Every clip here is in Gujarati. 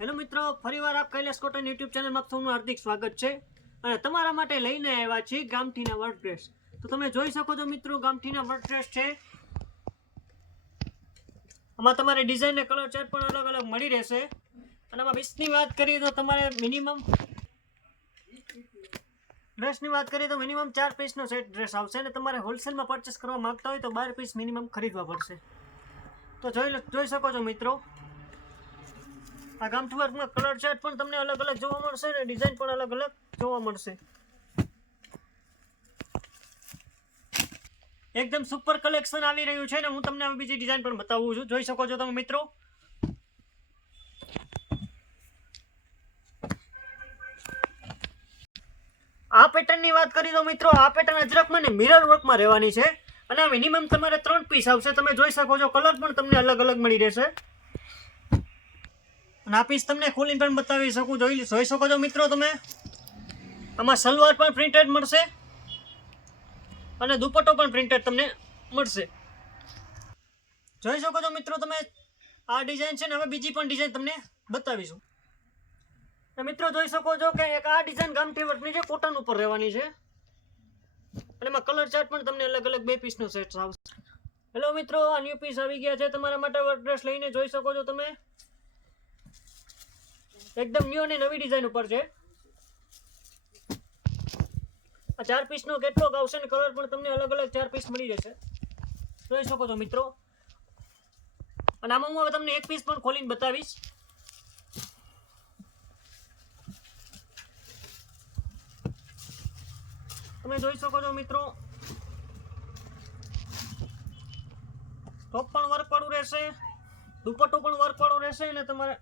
હેલો મિત્રો ફરીવાર આપ કૈલાસ કોટન યુટ્યુબ ચેનલમાં સૌનું હાર્દિક સ્વાગત છે. અને તમારા માટે લઈને આવ્યા છીએ ગામઠીના વર્ડપ્રેસ તો તમે જોઈ શકો છો મિત્રો, ગામઠીના વર્ડપ્રેસ છે. આમાં તમારે ડિઝાઇન ને કલર ચાર્ટ પણ અલગ અલગ મળી રહેશે. અને આમાં પીસની વાત કરીએ તો તમારે મિનિમમ ડ્રેસની વાત કરીએ તો મિનિમમ ચાર પીસનો સેટ ડ્રેસ આવશે અને તમારે હોલસેલમાં પરચેસ કરવા માગતા હોય તો બાર પીસ મિનિમમ ખરીદવા પડશે. તો જોઈ જોઈ શકો છો મિત્રો. આ ગામઠી વર્કમાં કલર ચાર્ટ પણ તમને અલગ અલગ જોવા મળશે અને ડિઝાઇન પણ અલગ અલગ જોવા મળશે. એકદમ સુપર કલેક્શન આવી રહ્યું છે ને હું તમને બીજી ડિઝાઇન પણ બતાવું છું. જોઈ શકો છો તમે મિત્રો. આ પેટર્નની વાત કરી તો મિત્રો, આ પેટર્ન અજરકમાં ને મિરર વર્કમાં રહેવાની છે. અને મિનિમમ તમારે ત્રણ પીસ આવશે. તમે જોઈ શકો છો કલર પણ તમને અલગ અલગ મળી રહેશે. અને આ પીસ તમને ખોલીને પણ બતાવી શકું, જોઈ જોઈ શકો છો મિત્રો તમે? આમાં સલવાર પણ પ્રિન્ટેડ મળશે અને દુપટ્ટો પણ પ્રિન્ટેડ તમને મળશે. જોઈ શકો છો મિત્રો તમે? આ ડિઝાઇન છે ને, હવે બીજી પણ ડિઝાઇન તમને બતાવીશું. મિત્રો જોઈ શકો છો કે એક આ ડિઝાઇન ગામઠી વર્કની છે કોટન ઉપર રહેવાની છે. અને એમાં કલર ચાર્ટ પણ તમને અલગ અલગ બે પીસનો સેટ આવશે. હેલો મિત્રો, આ ન્યૂ પીસ આવી ગયા છે. તમારા માટે વર્ક ડ્રેસ લઈને જોઈ શકો છો તમે? એકદમ ન્યુ અને નવી ડિઝાઇન ઉપર છે. આ ચાર પીસનો કેટલોક આવશે ને કલર પણ તમને અલગ અલગ ચાર પીસ મળી જશે. જોઈ શકો છો મિત્રો. અને આમાં હું હવે તમને એક પીસ પણ ખોલીને બતાવીશ. તમે જોઈ શકો છો મિત્રો. ટોપ પણ વર્ક વાળું રહેશે. દુપટ્ટો પણ વર્ક વાળો રહેશે અને તમારે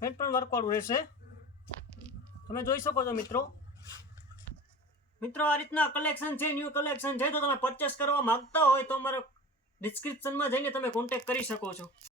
પેન્ટ પણ વર્કવાળું રહેશે. તમે જોઈ શકો છો મિત્રો. મિત્રો, આ રીતના કલેક્શન છે ન્યૂ કલેક્શન છે. તો તમે પરચેસ કરવા માંગતા હોય તો અમારા ડિસ્ક્રિપ્શનમાં જઈને તમે કોન્ટેક્ટ કરી શકો છો.